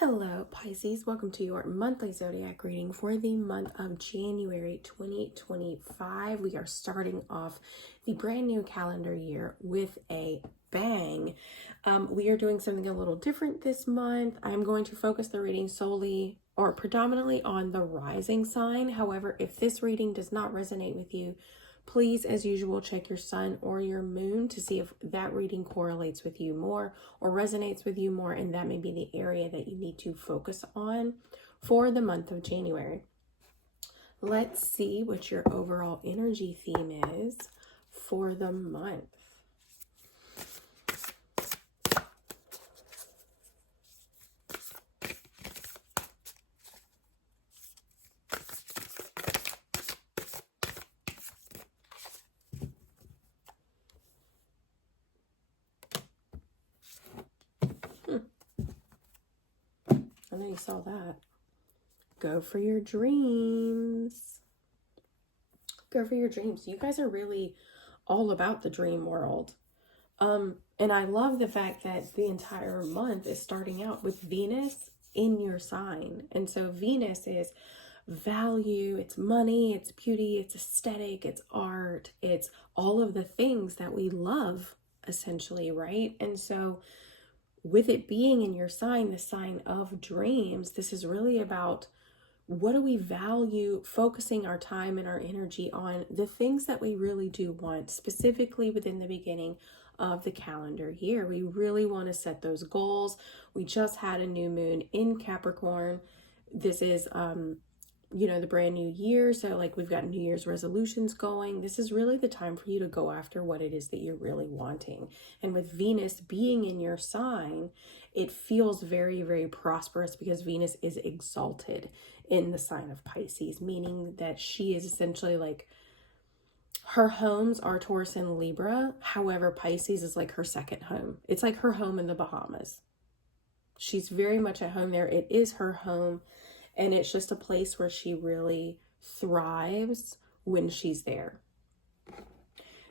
Hello, Pisces. Welcome to your monthly zodiac reading for the month of January 2025. We are starting off the brand new calendar year with a bang. We are doing something a little different this month. I'm going to focus the reading solely or predominantly on the rising sign. However, if this reading does not resonate with you, please, as usual, check your sun or your moon to see if that reading correlates with you more or resonates with you more, and that may be the area that you need to focus on for the month of January. Let's see what your overall energy theme is for the month. I know you saw that. Go for your dreams. Go for your dreams. You guys are really all about the dream world. And I love the fact that the entire month is starting out with Venus in your sign. And so Venus is value, it's money, it's beauty, it's aesthetic, it's art, it's all of the things that we love, essentially, right? And so with it being in your sign, the sign of dreams, this is really about what do we value, focusing our time and our energy on the things that we really do want, specifically within the beginning of the calendar year. We really want to set those goals. We just had a new moon in Capricorn. This is the brand new year, so like we've got New Year's resolutions going. This is really the time for you to go after what it is that you're really wanting. And with Venus being in your sign, it feels very, very prosperous because Venus is exalted in the sign of Pisces, meaning that she is essentially like, her homes are Taurus and Libra. However, Pisces is like her second home. It's like her home in the Bahamas. She's very much at home there. It is her home. And it's just a place where she really thrives when she's there.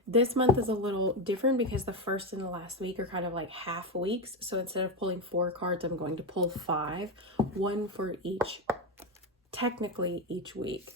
This month is a little different because the first and the last week are kind of like half weeks. So instead of pulling 4 cards, I'm going to pull 5, one for each, technically each week.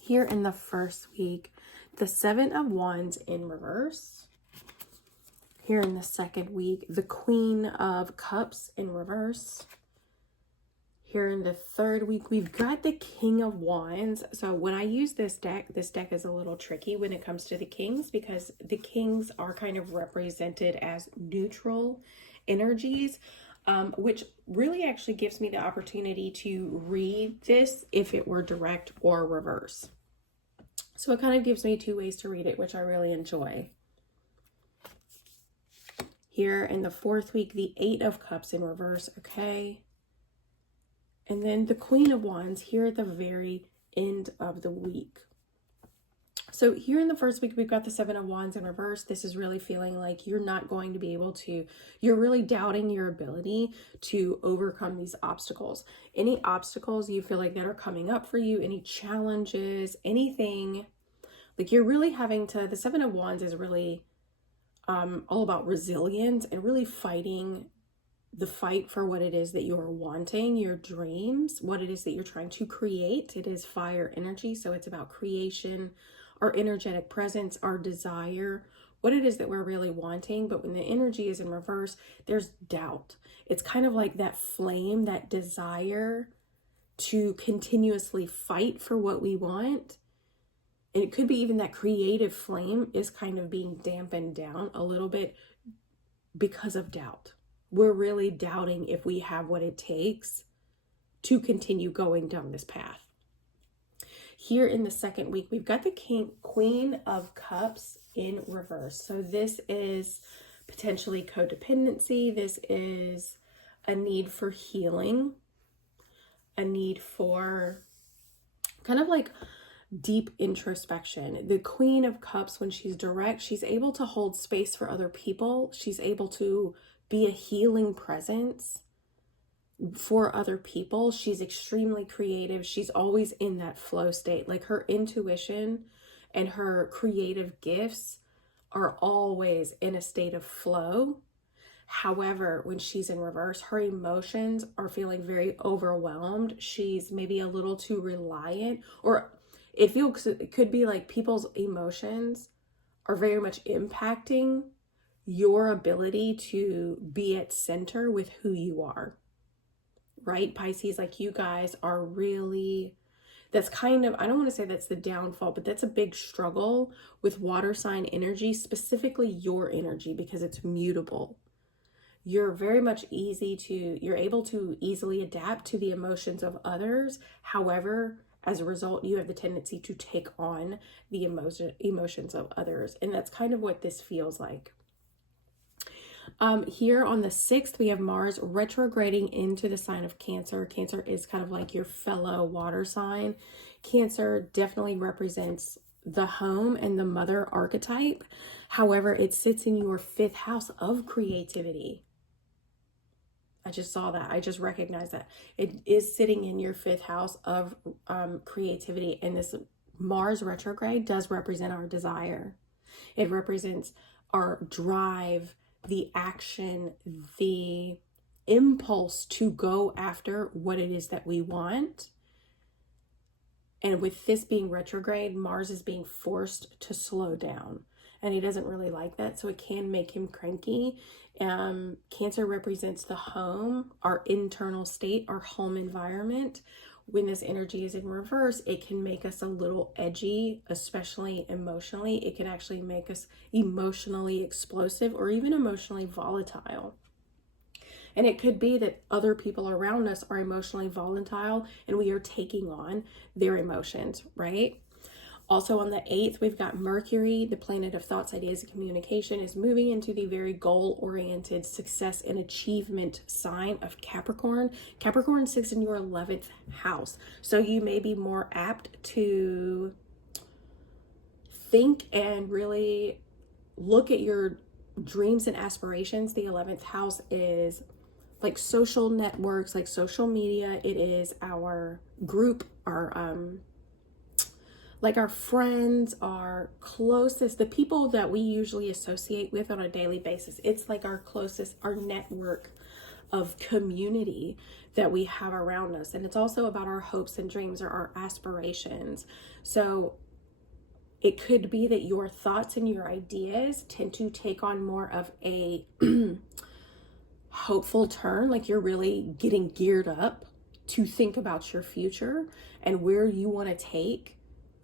Here in the first week, the 7 of Wands in reverse. Here in the second week, the Queen of Cups in reverse. Here in the third week, we've got the King of Wands. So when I use this deck is a little tricky when it comes to the kings because the kings are kind of represented as neutral energies, which really actually gives me the opportunity to read this if it were direct or reverse. So it kind of gives me 2 ways to read it, which I really enjoy. Here in the fourth week, the 8 of Cups in reverse, okay. And then the Queen of Wands here at the very end of the week. So here in the first week, we've got the 7 of Wands in reverse. This is really feeling like you're not going to be able to, you're really doubting your ability to overcome these obstacles. Any obstacles you feel like that are coming up for you, any challenges, anything, like you're really having to, the 7 of Wands is really all about resilience and really fighting the fight for what it is that you're wanting, your dreams, what it is that you're trying to create. It is fire energy, so it's about creation, our energetic presence, our desire, what it is that we're really wanting. But when the energy is in reverse, there's doubt. It's kind of like that flame, that desire to continuously fight for what we want. And it could be even that creative flame is kind of being dampened down a little bit because of doubt. We're really doubting if we have what it takes to continue going down this path. Here in the second week, we've got the Queen of Cups in reverse. So this is potentially codependency. This is a need for healing, a need for kind of like deep introspection. The Queen of Cups, when she's direct, she's able to hold space for other people. She's able to be a healing presence for other people. She's extremely creative. She's always in that flow state. Like her intuition and her creative gifts are always in a state of flow. However, when she's in reverse, her emotions are feeling very overwhelmed. She's maybe a little too reliant, or it could be like people's emotions are very much impacting your ability to be at center with who you are, right? Pisces, like you guys are really, that's kind of, I don't want to say that's the downfall, but that's a big struggle with water sign energy, specifically your energy, because it's mutable. You're very much you're able to easily adapt to the emotions of others. However, as a result, you have the tendency to take on the emotions of others. And that's kind of what this feels like. Here on the 6th, we have Mars retrograding into the sign of Cancer. Cancer is kind of like your fellow water sign. Cancer definitely represents the home and the mother archetype. However, it sits in your 5th house of creativity. I just saw that. I just recognized that. It is sitting in your 5th house of creativity. And this Mars retrograde does represent our desire. It represents our drive, the action, the impulse to go after what it is that we want. And with this being retrograde, Mars is being forced to slow down. And he doesn't really like that. So it can make him cranky. Cancer represents the home, our internal state, our home environment. When this energy is in reverse, it can make us a little edgy, especially emotionally. It can actually make us emotionally explosive or even emotionally volatile. And it could be that other people around us are emotionally volatile and we are taking on their emotions, right? Also on the 8th, we've got Mercury, the planet of thoughts, ideas, and communication, is moving into the very goal-oriented success and achievement sign of Capricorn. Capricorn sits in your 11th house. So you may be more apt to think and really look at your dreams and aspirations. The 11th house is like social networks, like social media. It is our group, like our friends, our closest, the people that we usually associate with on a daily basis. It's like our closest, our network of community that we have around us. And it's also about our hopes and dreams or our aspirations. So it could be that your thoughts and your ideas tend to take on more of a hopeful turn, like you're really getting geared up to think about your future and where you want to take.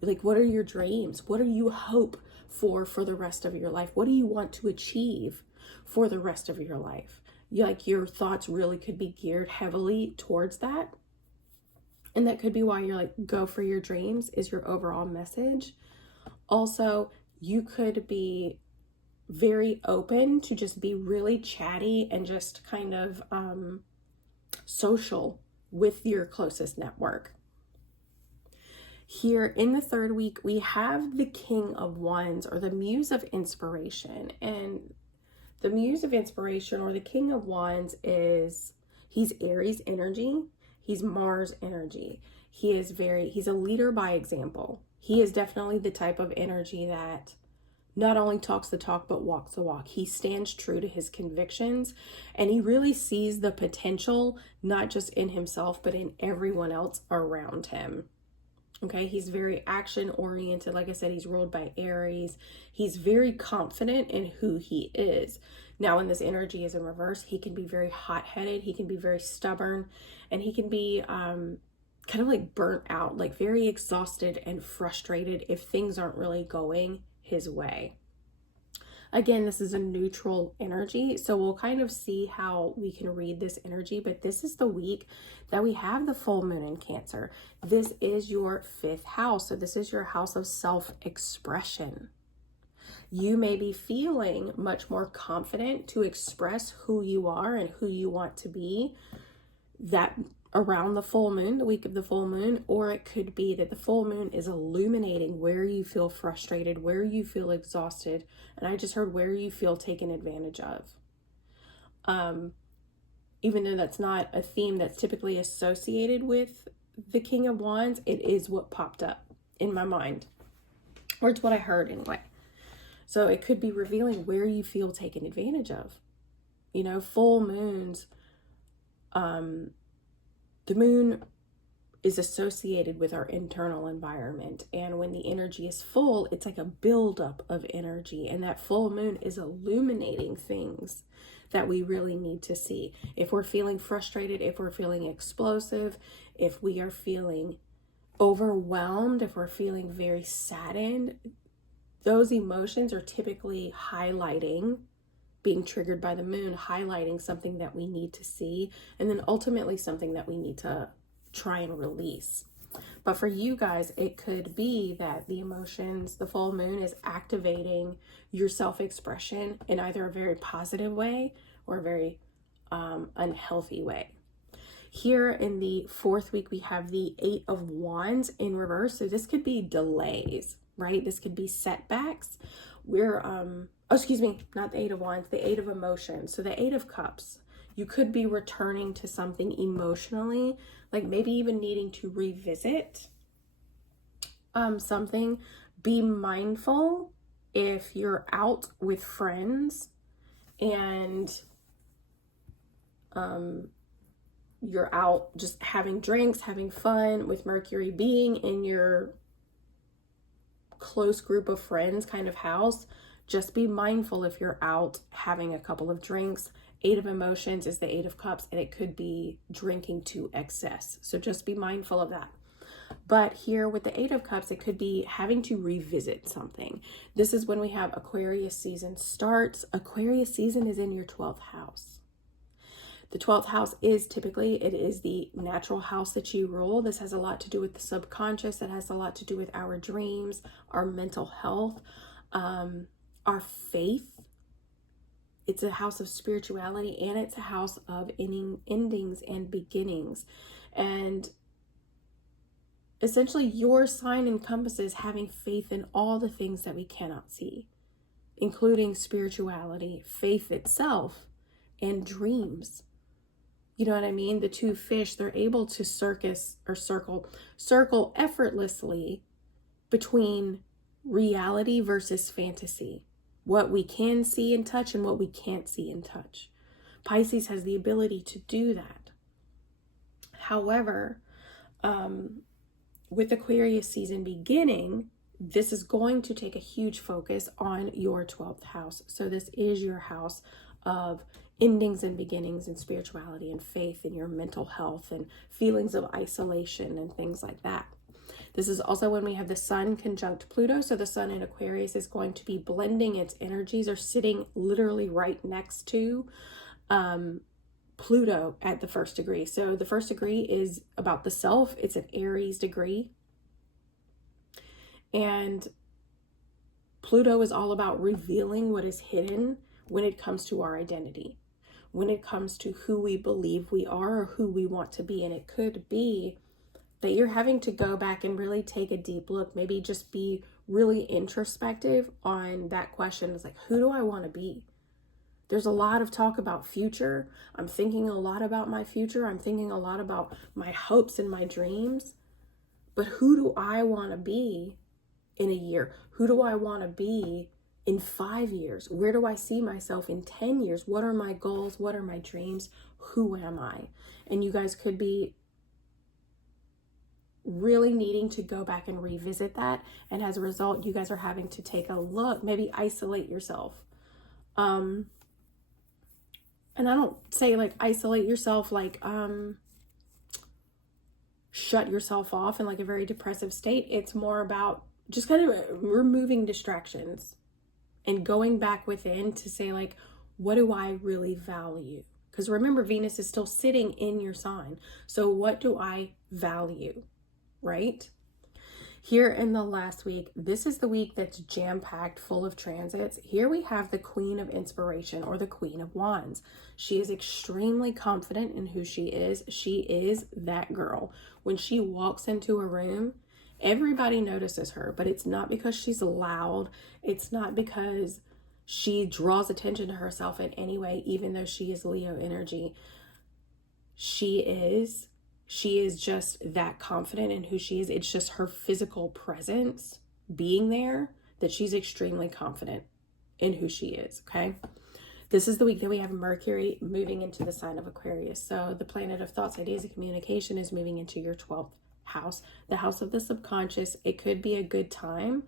Like, what are your dreams? What do you hope for the rest of your life? What do you want to achieve for the rest of your life? Your thoughts really could be geared heavily towards that. And that could be why you're like, go for your dreams is your overall message. Also, you could be very open to just be really chatty and just kind of social with your closest network. Here in the 3rd week, we have the King of Wands, or the Muse of Inspiration. And the Muse of Inspiration, or the King of Wands, he's Aries energy. He's Mars energy. He's a leader by example. He is definitely the type of energy that not only talks the talk, but walks the walk. He stands true to his convictions, and he really sees the potential, not just in himself, but in everyone else around him. Okay, he's very action oriented. Like I said, he's ruled by Aries. He's very confident in who he is. Now, when this energy is in reverse, he can be very hot-headed. He can be very stubborn, and he can be kind of like burnt out, like very exhausted and frustrated if things aren't really going his way. Again, this is a neutral energy, so we'll kind of see how we can read this energy, but this is the week that we have the full moon in Cancer. This is your 5th house, so this is your house of self-expression. You may be feeling much more confident to express who you are and who you want to be. That around the full moon, the week of the full moon, or it could be that the full moon is illuminating where you feel frustrated, where you feel exhausted, and I just heard where you feel taken advantage of. Even though that's not a theme that's typically associated with the King of Wands, it is what popped up in my mind, or it's what I heard anyway. So it could be revealing where you feel taken advantage of. You know, full moons, the moon is associated with our internal environment. And when the energy is full, it's like a buildup of energy. And that full moon is illuminating things that we really need to see. If we're feeling frustrated, if we're feeling explosive, if we are feeling overwhelmed, if we're feeling very saddened, those emotions are typically highlighting, being triggered by the moon, highlighting something that we need to see, and then ultimately something that we need to try and release. But for you guys, it could be that the emotions, the full moon is activating your self-expression in either a very positive way or a very unhealthy way. Here in the 4th week, we have the 8 of Wands in reverse. So this could be delays, right? This could be setbacks. Excuse me, not the 8 of Wands, the 8 of Emotions. So the 8 of Cups, you could be returning to something emotionally, like maybe even needing to revisit something. Be mindful if you're out with friends and you're out just having drinks, having fun, with Mercury being in your close group of friends kind of house. Just be mindful if you're out having a couple of drinks. 8 of Emotions is the 8 of Cups, and it could be drinking to excess. So just be mindful of that. But here with the 8 of Cups, it could be having to revisit something. This is when we have Aquarius season starts. Aquarius season is in your 12th house. The 12th house is typically, it is the natural house that you rule. This has a lot to do with the subconscious. It has a lot to do with our dreams, our mental health, our faith. It's a house of spirituality, and it's a house of endings and beginnings. And essentially your sign encompasses having faith in all the things that we cannot see, including spirituality, faith itself, and dreams. You know what I mean? The 2 fish, they're able to circle effortlessly between reality versus fantasy. What we can see and touch and what we can't see and touch. Pisces has the ability to do that. However, with Aquarius season beginning, this is going to take a huge focus on your 12th house. So this is your house of endings and beginnings and spirituality and faith and your mental health and feelings of isolation and things like that. This is also when we have the sun conjunct Pluto. So the sun in Aquarius is going to be blending its energies, or sitting literally right next to Pluto at the 1st degree. So the 1st degree is about the self. It's an Aries degree. And Pluto is all about revealing what is hidden when it comes to our identity, when it comes to who we believe we are or who we want to be. And it could be that you're having to go back and really take a deep look, maybe just be really introspective on that question. It's like, who do I want to be? There's a lot of talk about future. I'm thinking a lot about my future. I'm thinking a lot about my hopes and my dreams. But who do I want to be in a year? Who do I want to be in 5 years? Where do I see myself in 10 years? What are my goals? What are my dreams? Who am I? And you guys could be really needing to go back and revisit that. And as a result, you guys are having to take a look, maybe isolate yourself. And I don't say like isolate yourself, like shut yourself off in like a very depressive state. It's more about just kind of removing distractions and going back within to say like, what do I really value? Because remember, Venus is still sitting in your sign. So what do I value? Right? Here in the last week, this is the week that's jam-packed full of transits. Here we have the Queen of Inspiration, or the Queen of Wands. She is extremely confident in who she is. She is that girl. When she walks into a room, everybody notices her, but it's not because she's loud. It's not because she draws attention to herself in any way, even though she is Leo energy. She is just that confident in who she is. It's just her physical presence being there that she's extremely confident in who she is, okay? This is the week that we have Mercury moving into the sign of Aquarius. So the planet of thoughts, ideas, and communication is moving into your 12th house, the house of the subconscious. It could be a good time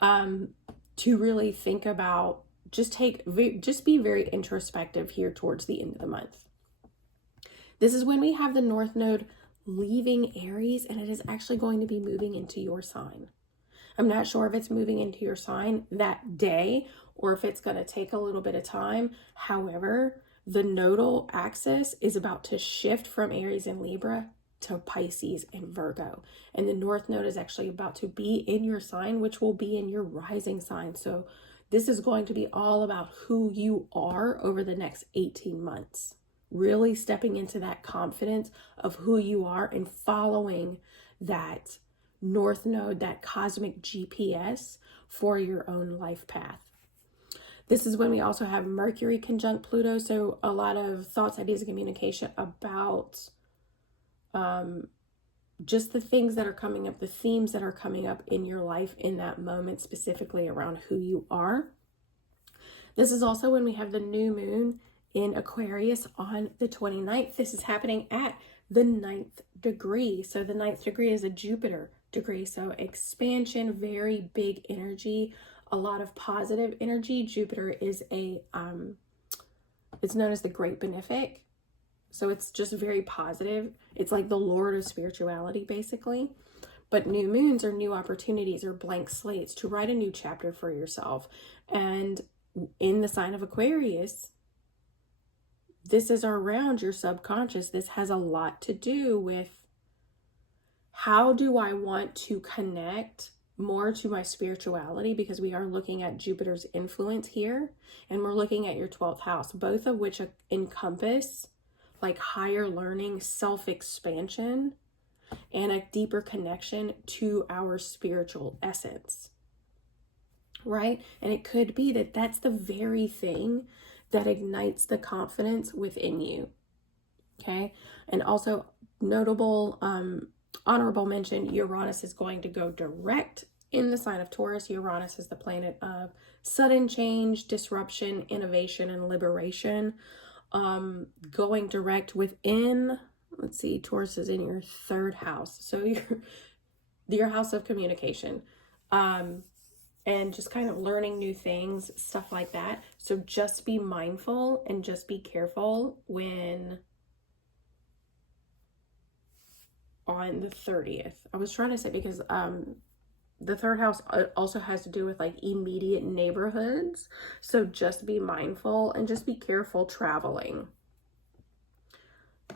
to really think about, just be very introspective here towards the end of the month. This is when we have the North Node leaving Aries, and it is actually going to be moving into your sign. I'm not sure if it's moving into your sign that day or if it's going to take a little bit of time. However, the nodal axis is about to shift from Aries and Libra to Pisces and Virgo. And the North Node is actually about to be in your sign, which will be in your rising sign. So this is going to be all about who you are over the next 18 months. Really stepping into that confidence of who you are and following that North Node, that cosmic GPS for your own life path. This is when we also have Mercury conjunct Pluto. So a lot of thoughts, ideas, and communication about just the things that are coming up, the themes that are coming up in your life in that moment, specifically around who you are. This is also when we have the new moon in Aquarius on the 29th. This is happening at the 9th degree. So the 9th degree is a Jupiter degree. So expansion, very big energy, a lot of positive energy. Jupiter is it's known as the Great Benefic. So it's just very positive. It's like the Lord of spirituality, basically. But new moons are new opportunities or blank slates to write a new chapter for yourself. And in the sign of Aquarius, this is around your subconscious. This has a lot to do with, how do I want to connect more to my spirituality? Because we are looking at Jupiter's influence here, and we're looking at your 12th house, both of which encompass like higher learning, self-expansion, and a deeper connection to our spiritual essence, right? And it could be that that's the very thing that ignites the confidence within you, okay? And also notable, honorable mention, Uranus is going to go direct in the sign of Taurus. Uranus is the planet of sudden change, disruption, innovation, and liberation. Going direct within, let's see, Taurus is in your 3rd house. So your house of communication. And just kind of learning new things, stuff like that. So just be mindful and just be careful when on the 30th. I was trying to say, because the 3rd house also has to do with like immediate neighborhoods. So just be mindful and just be careful traveling.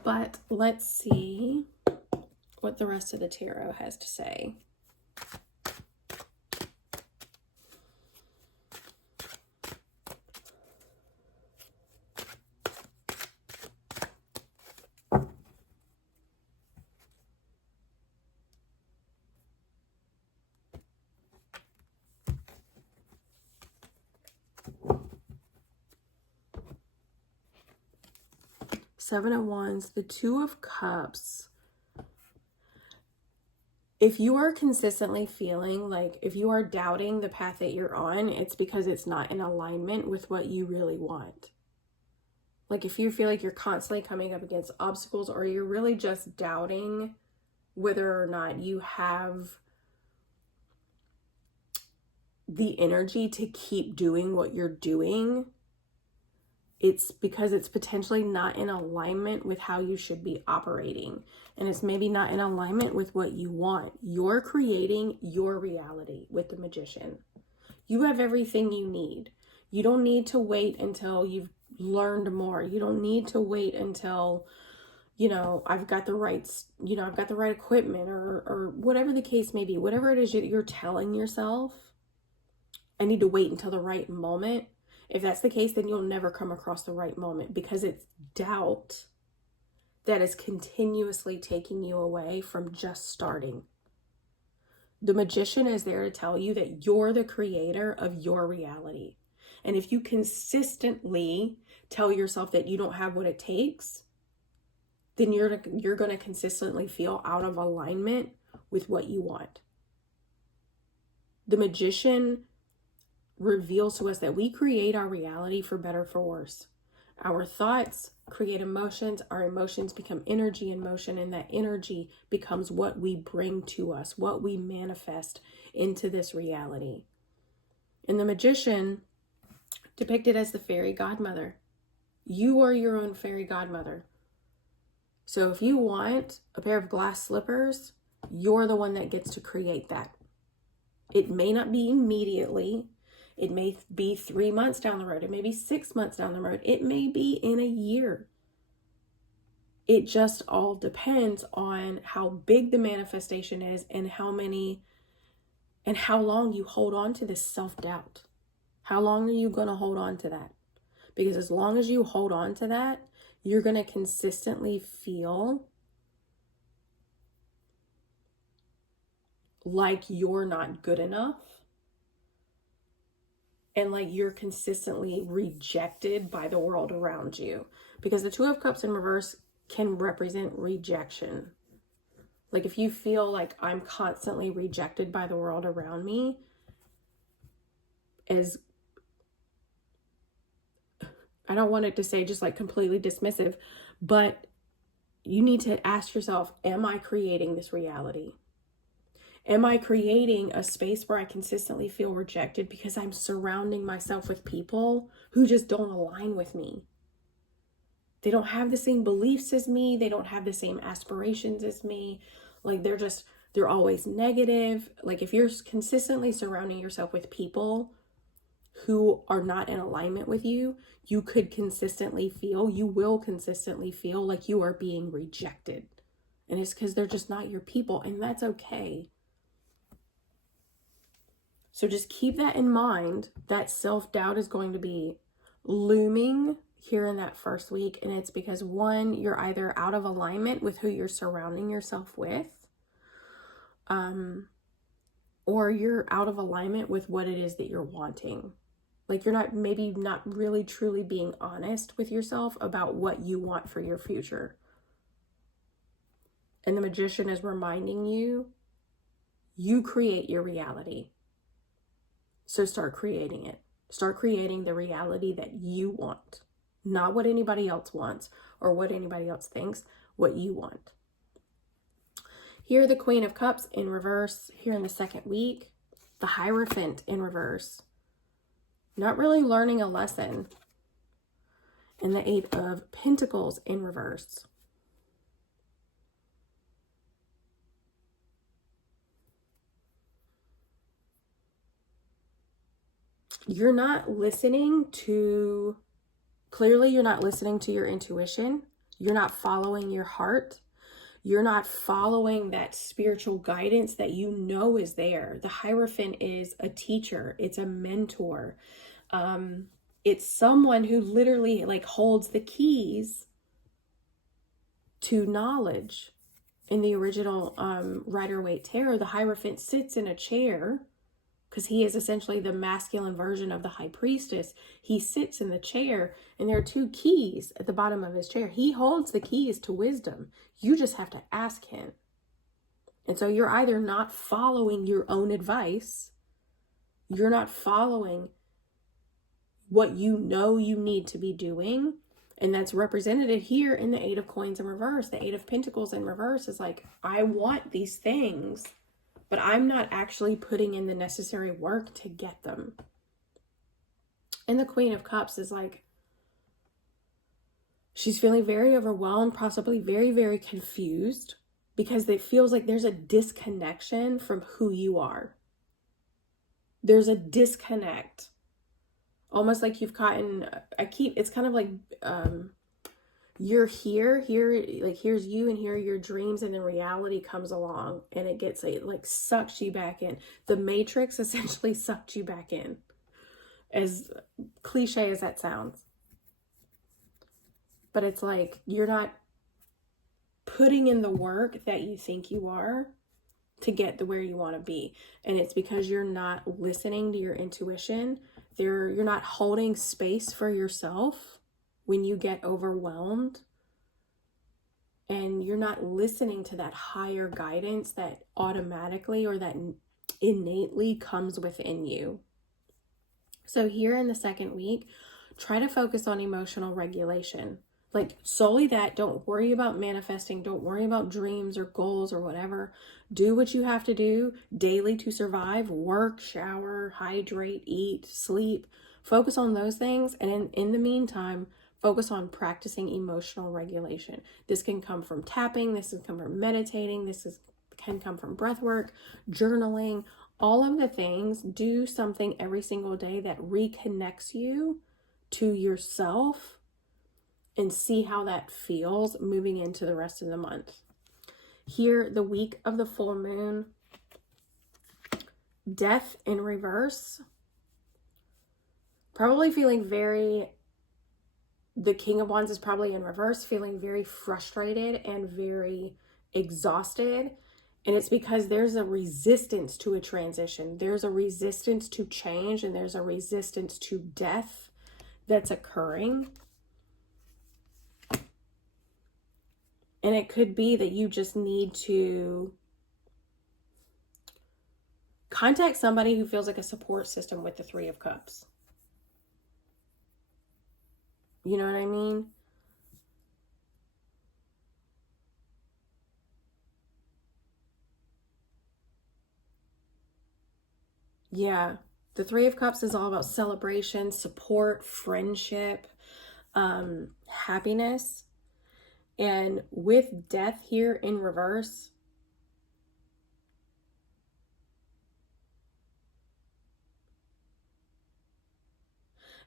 But let's see what the rest of the tarot has to say. Seven of Wands, the Two of Cups. If you are consistently feeling like, if you are doubting the path that you're on, it's because it's not in alignment with what you really want. Like if you feel like you're constantly coming up against obstacles, or you're really just doubting whether or not you have the energy to keep doing what you're doing, it's because it's potentially not in alignment with how you should be operating. And it's maybe not in alignment with what you want. You're creating your reality with the Magician. You have everything you need. You don't need to wait until you've learned more. You don't need to wait until you know, I've got the right, you know, I've got the right equipment, or whatever the case may be, whatever it is you're telling yourself, I need to wait until the right moment. If that's the case, then you'll never come across the right moment, because it's doubt that is continuously taking you away from just starting. The magician is there to tell you that you're the creator of your reality. And if you consistently tell yourself that you don't have what it takes, then you're going to consistently feel out of alignment with what you want. The magician reveals to us that we create our reality, for better or for worse. Our thoughts create emotions, our emotions become energy in motion, and that energy becomes what we bring to us, what we manifest into this reality. And the magician, depicted as the fairy godmother. You are your own fairy godmother. So if you want a pair of glass slippers, you're the one that gets to create that. It may not be immediately. It may be 3 months down the road. It may be 6 months down the road. It may be in a year. It just all depends on how big the manifestation is, and how long you hold on to this self-doubt. How long are you going to hold on to that? Because as long as you hold on to that, you're going to consistently feel like you're not good enough, and like you're consistently rejected by the world around you. Because the Two of Cups in reverse can represent rejection. Like if you feel like I'm constantly rejected by the world around me, as I don't want it to say just like completely dismissive, but you need to ask yourself, am I creating this reality? Am I creating a space where I consistently feel rejected because I'm surrounding myself with people who just don't align with me? They don't have the same beliefs as me. They don't have the same aspirations as me. Like they're always negative. Like if you're consistently surrounding yourself with people who are not in alignment with you, you will consistently feel like you are being rejected. And it's because they're just not your people, and that's okay. So just keep that in mind. That self-doubt is going to be looming here in that first week. And it's because, one, you're either out of alignment with who you're surrounding yourself with, or you're out of alignment with what it is that you're wanting. Like you're maybe not really truly being honest with yourself about what you want for your future. And the magician is reminding you, you create your reality. So start creating it. Start creating the reality that you want. Not what anybody else wants or what anybody else thinks, what you want. Here, the Queen of Cups in reverse, here in the second week. The Hierophant in reverse. Not really learning a lesson. And the Eight of Pentacles in reverse. You're not listening to, clearly you're not listening to your intuition. You're not following your heart. You're not following that spiritual guidance that you know is there. The Hierophant is a teacher. It's a mentor. It's someone who literally like holds the keys to knowledge. In the original Rider-Waite Tarot, the Hierophant sits in a chair, because he is essentially the masculine version of the High Priestess. He sits in the chair, and there are two keys at the bottom of his chair. He holds the keys to wisdom. You just have to ask him. And so you're either not following your own advice, you're not following what you know you need to be doing, and that's represented here in the Eight of Coins in reverse. The Eight of Pentacles in reverse is like, I want these things, but I'm not actually putting in the necessary work to get them. And the Queen of Cups is like, she's feeling very overwhelmed, possibly very, very confused, because it feels like there's a disconnection from who you are. There's a disconnect. Almost like you've gotten, it's kind of like you're here, like here's you and here are your dreams, and then reality comes along and it like sucks you back in. The Matrix essentially sucked you back in, as cliche as that sounds. But it's like you're not putting in the work that you think you are to get to where you want to be. And it's because you're not listening to your intuition. You're not holding space for yourself when you get overwhelmed. And you're not listening to that higher guidance that automatically or that innately comes within you. So here in the second week, try to focus on emotional regulation. Like solely that. Don't worry about manifesting. Don't worry about dreams or goals or whatever. Do what you have to do daily to survive. Work, shower, hydrate, eat, sleep. Focus on those things. And in the meantime, focus on practicing emotional regulation. This can come from tapping. This can come from meditating. Can come from breath work, journaling, all of the things. Do something every single day that reconnects you to yourself and see how that feels moving into the rest of the month. Here, the week of the full moon, death in reverse. Probably feeling the King of Wands is probably in reverse, feeling very frustrated and very exhausted. And it's because there's a resistance to a transition. There's a resistance to change, and there's a resistance to death that's occurring. And it could be that you just need to contact somebody who feels like a support system with the Three of Cups. You know what I mean? Yeah. The Three of Cups is all about celebration, support, friendship, happiness. And with death here in reverse,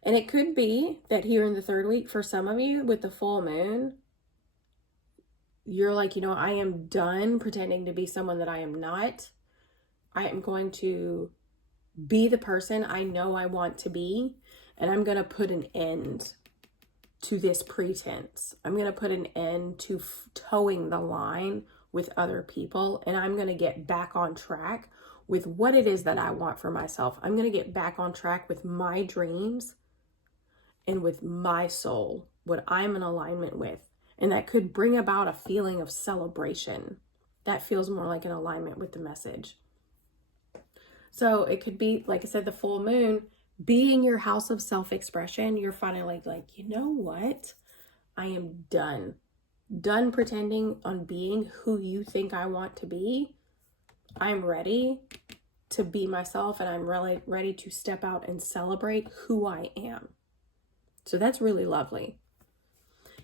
and it could be that here in the third week, for some of you with the full moon, you're like, I am done pretending to be someone that I am not. I am going to be the person I know I want to be, and I'm going to put an end to this pretense. I'm going to put an end to towing the line with other people, and I'm going to get back on track with what it is that I want for myself. I'm going to get back on track with my dreams and with my soul, what I'm in alignment with. And that could bring about a feeling of celebration. That feels more like an alignment with the message. So it could be, like I said, the full moon being your house of self-expression. You're finally like, you know what? I am done. Done pretending on being who you think I want to be. I'm ready to be myself, and I'm really ready to step out and celebrate who I am. So that's really lovely.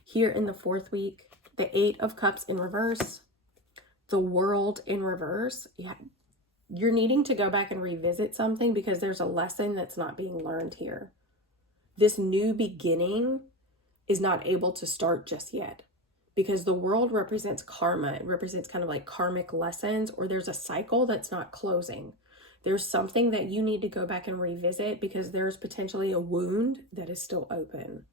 Here in the fourth week, the Eight of Cups in reverse, the World in reverse. Yeah, you're needing to go back and revisit something because there's a lesson that's not being learned here. This new beginning is not able to start just yet because the World represents karma. It represents kind of like karmic lessons, or there's a cycle that's not closing. There's something that you need to go back and revisit because there's potentially a wound that is still open,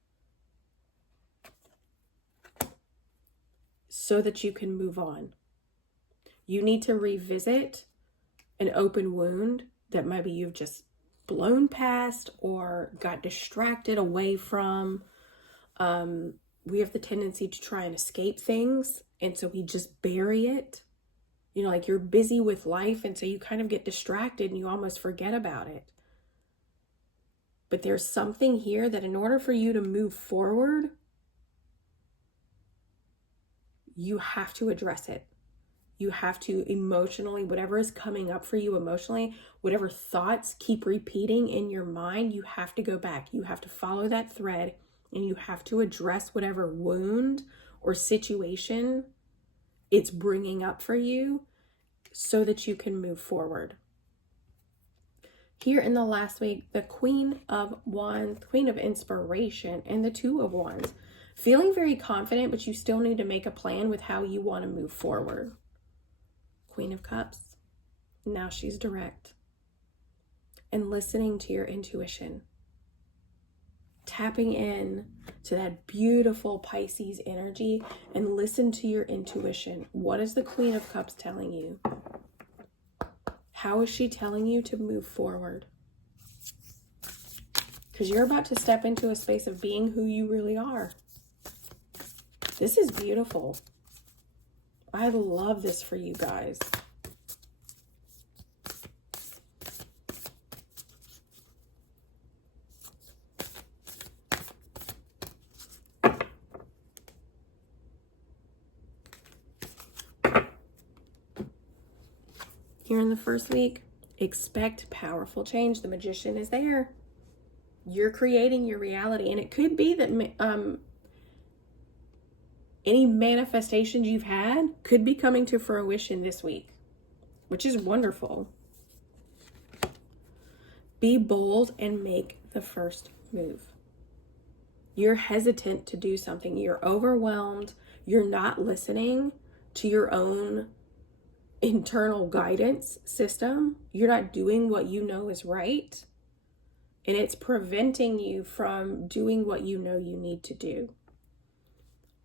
so that you can move on. You need to revisit an open wound that maybe you've just blown past or got distracted away from. We have the tendency to try and escape things, and so we just bury it. Like you're busy with life, and so you kind of get distracted and you almost forget about it. But there's something here that in order for you to move forward, you have to address it. You have to emotionally, whatever is coming up for you emotionally, whatever thoughts keep repeating in your mind, you have to go back. You have to follow that thread, and you have to address whatever wound or situation it's bringing up for you so that you can move forward. Here in the last week, the Queen of Wands, Queen of Inspiration, and the Two of Wands. Feeling very confident, but you still need to make a plan with how you want to move forward. Queen of Cups. Now she's direct. And listening to your intuition. Tapping in to that beautiful Pisces energy and listen to your intuition. What is the Queen of Cups telling you? How is she telling you to move forward? Because you're about to step into a space of being who you really are. This is beautiful. I love this for you guys. Here in the first week, expect powerful change. The Magician is there. You're creating your reality. And it could be that any manifestations you've had could be coming to fruition this week, which is wonderful. Be bold and make the first move. You're hesitant to do something. You're overwhelmed. You're not listening to your own internal guidance system. You're not doing what you know is right. And it's preventing you from doing what you know you need to do.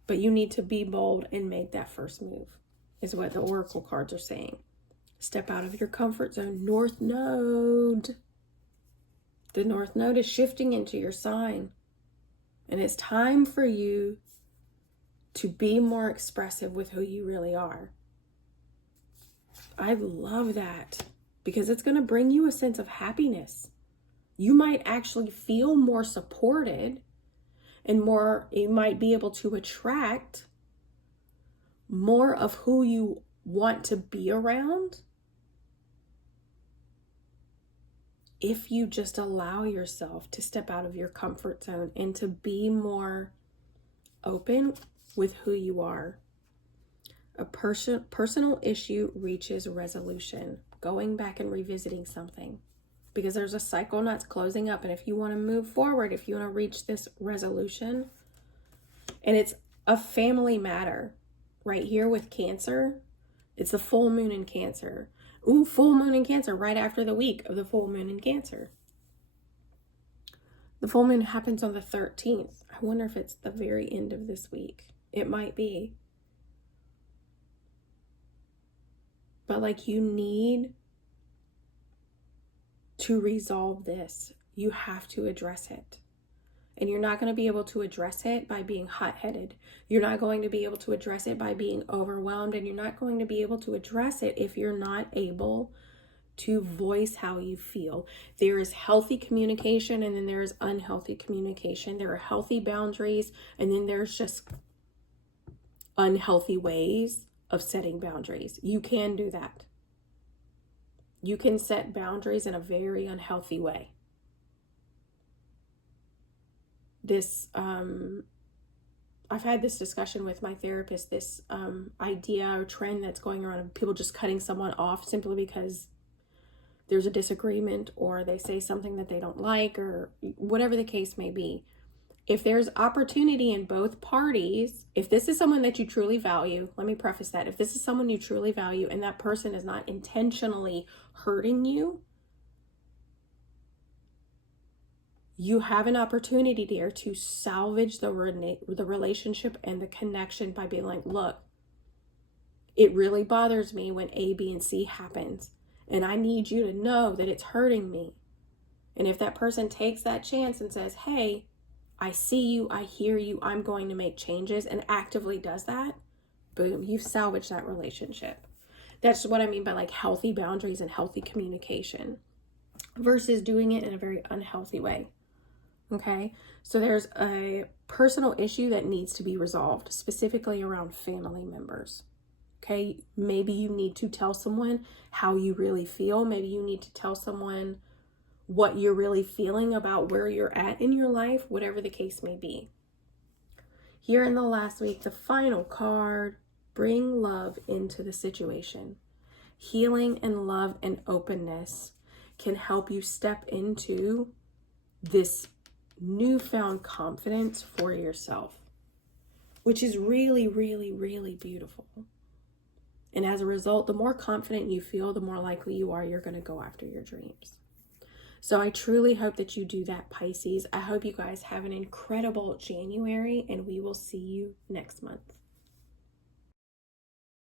But you need to be bold and make that first move, is what the Oracle cards are saying. Step out of your comfort zone. North Node. The North Node is shifting into your sign. And it's time for you to be more expressive with who you really are. I love that because it's going to bring you a sense of happiness. You might actually feel more supported and you might be able to attract more of who you want to be around if you just allow yourself to step out of your comfort zone and to be more open with who you are. A personal issue reaches resolution. Going back and revisiting something. Because there's a cycle that's closing up. And if you want to move forward, if you want to reach this resolution, and it's a family matter right here with Cancer, it's the full moon in Cancer. Ooh, full moon in Cancer right after the week of the full moon in Cancer. The full moon happens on the 13th. I wonder if it's the very end of this week. It might be. But like, you need to resolve this. You have to address it. And you're not going to be able to address it by being hot-headed. You're not going to be able to address it by being overwhelmed. And you're not going to be able to address it if you're not able to voice how you feel. There is healthy communication and then there is unhealthy communication. There are healthy boundaries and then there's just unhealthy ways of setting boundaries. You can do that. You can set boundaries in a very unhealthy way. I've had this discussion with my therapist, this idea or trend that's going around of people just cutting someone off simply because there's a disagreement or they say something that they don't like or whatever the case may be. If there's opportunity in both parties, if this is someone that you truly value, let me preface that. If this is someone you truly value and that person is not intentionally hurting you, you have an opportunity there to salvage the relationship and the connection by being like, look, it really bothers me when A, B, and C happens. And I need you to know that it's hurting me. And if that person takes that chance and says, hey, I see you, I hear you, I'm going to make changes, and actively does that, boom, you've salvaged that relationship. That's what I mean by like healthy boundaries and healthy communication versus doing it in a very unhealthy way. Okay, so there's a personal issue that needs to be resolved, specifically around family members. Okay, maybe you need to tell someone how you really feel. Maybe you need to tell someone what you're really feeling about where you're at in your life, whatever the case may be. Here in the last week, the final card, bring love into the situation. Healing and love and openness can help you step into this newfound confidence for yourself. which is really, really, really beautiful. And as a result, the more confident you feel, the more likely you are you're going to go after your dreams. So I truly hope that you do that, Pisces. I hope you guys have an incredible January, and we will see you next month.